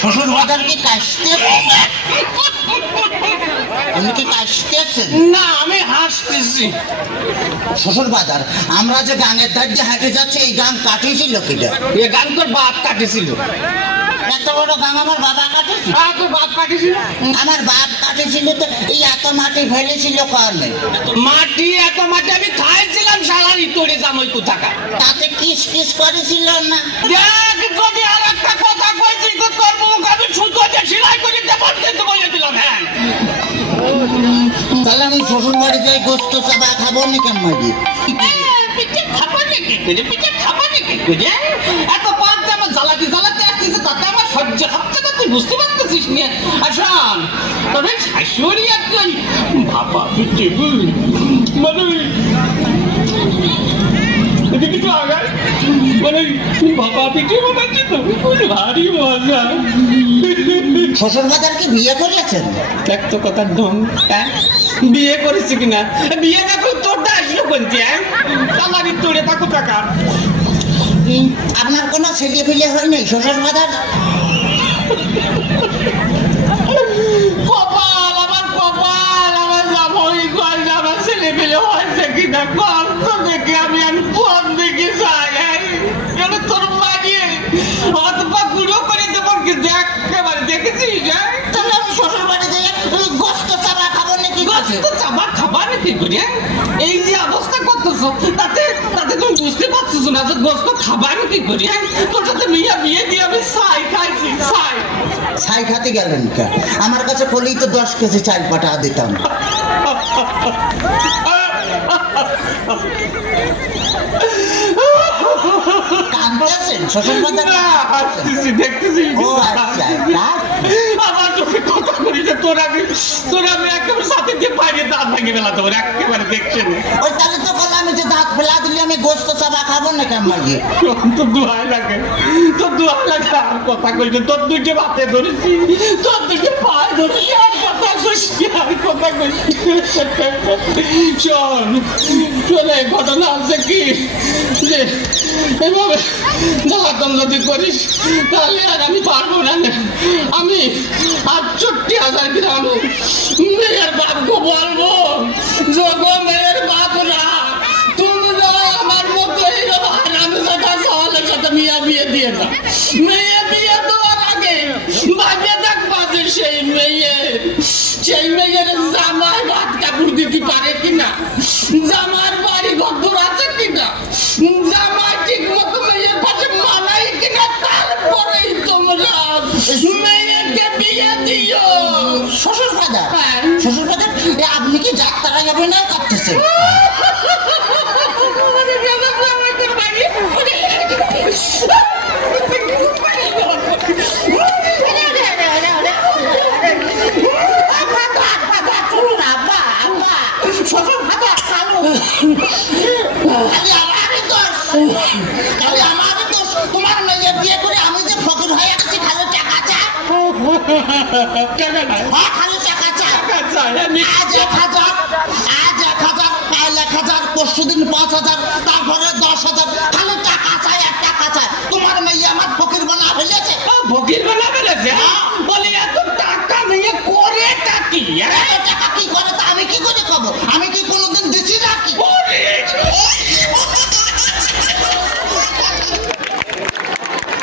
শ্বশুর বাজার কি কাশতে? আপনি কি কাশতেছেন? না, আমি হাসতেছি। শ্বশুর বাজার, আমরা যে গাঙের ধার দিয়ে হাঁটে যাচ্ছি, এই গাং কাটিয়েছিল কিনা? এ গান তোর বাপ কাটেছিল। এত বড় গাং আমার বাবা কাটেছিল? তোর বাপ কাটেছিল? আমার বাপ কাটেছিল তো এই এত মাটি ফেলেছিল কারণে। মাটি এত মাটি আমি খাইছিলাম সারারি তোরে জামাই কোথাকা। তাতে কিস কিস করেছিল না? দেখ, যদি আর একটা কথা কইছি তোর মুখ আমি সুতোতে সেলাই করে দেবো কিন্তু বলে দিলাম। হ্যাঁ, তাহলে আমি শ্বশুর বাড়ি যাই গোস্ত চাপা খাবো না কেমন? পিঠে খাবো নাকি করে? পিঠে খাবো নাকি করে? এত পাঁচ আমার জ্বালাতে জ্বালাতে আসতেছে, তাতে আমার সহ্য হচ্ছে না, তুই বুঝতে পারতেছিস না? আসুন, তবে শাশুড়ি একজন বাবা পিঠে মানে এদিকে তো আগায় মানে বাবা পিঠে বানাচ্ছি তো ভারী মজা। শ্বশুর বাজারকে বিয়ে করেছেন? দেখ তো কথার ঢং। হ্যাঁ, বিয়ে করেছি কিনা? বিয়ে দেখো তোরটা আসলো কোনটি? হ্যাঁ, তালারি তোরে থাকো টাকা। আপনার কোনো ছেলে ফেলে হয়নি শ্বশুর বাজার? কপাল আমার, কপাল আমার, জামাই কল আমার ছেলে ফেলে হয়েছে কিনা কল তো দেখে আমি কোন দিকে যাই? কেন তোর মাগিয়ে হাত পা গুঁড়ো করে দেবো কি? একেবারে দেখেছিস? তাহলে আমি শ্বশুর বাড়ি যাই গোস্ত চাপা খাবো নাকি? গোস্ত চাপা খাবার কি করে? এই যে অবস্থা করতেছো তাতে তাতে তুমি বুঝতে পারছো না যে গোস্ত খাবার কি করে? তোর সাথে মেয়ে বিয়ে দিয়ে আমি ছাই খাইছি। ছাই খাতে গেলেন কে? আমার কাছে বলেই তো 10 কেজি চাল পাঠা দিতাম। কাঁদতেছেন শ্বশুর বাজার? দেখতেছি আমার চোখে কথা করি যে তোর আমি একেবারে সাথে দিয়ে পাইয়ে দাঁত ভাঙে ফেলা তোর একেবারে দেখছেন। ওই তাহলে তো বললাম যে দাঁত ফেলা দিলে আমি গোস্ত চাপা খাবো না কেমন? তোর দোহাই লাগে, তোর দোহাই লাগে। আর কথা কইছে তোর দুইটা বাতে ধরেছি, তোর দুইটা পায়ে ধরেছি, আর কথা কইছি, আর কথা কইছি। শোন শোনে ঘটনা হচ্ছে কি যে এভাবে জ্বালাতন যদি করিস তাহলে আর আমি পারবো না। আমি 68,000 গ্রাম মেয়ের বাপকে বলবো, যখন মেয়ের বাপরা তোমরা আমার মতো এইরকম আমি কথা সহলের সাথে মেয়ে বিয়ে দিয়ে না। মেয়ে বিয়ে দেওয়ার আগে ভাগে দেখবা যে সেই মেয়ের জামাই ভাত কাপড় দিতে পারে কিনা, জামার বাড়ি ঘর আছে কিনা, জামাই ঠিক মতো মেয়ের পাশে মানাই কিনা, তারপরেই তোমরা মেয়েকে বিয়ে দিও। শ্বশুর বাজার, শ্বশুর বাজার আপনি কি যাত্রা যাবে না করতেছেন? তোমার মেয়ে বিয়ে করে আমি যে ফকির হয়ে গেছি, খালি টাকা চা, খালি টাকা চা। আজ 1,000, কাল 1,000, পরশুদিন 5,000, তারপরে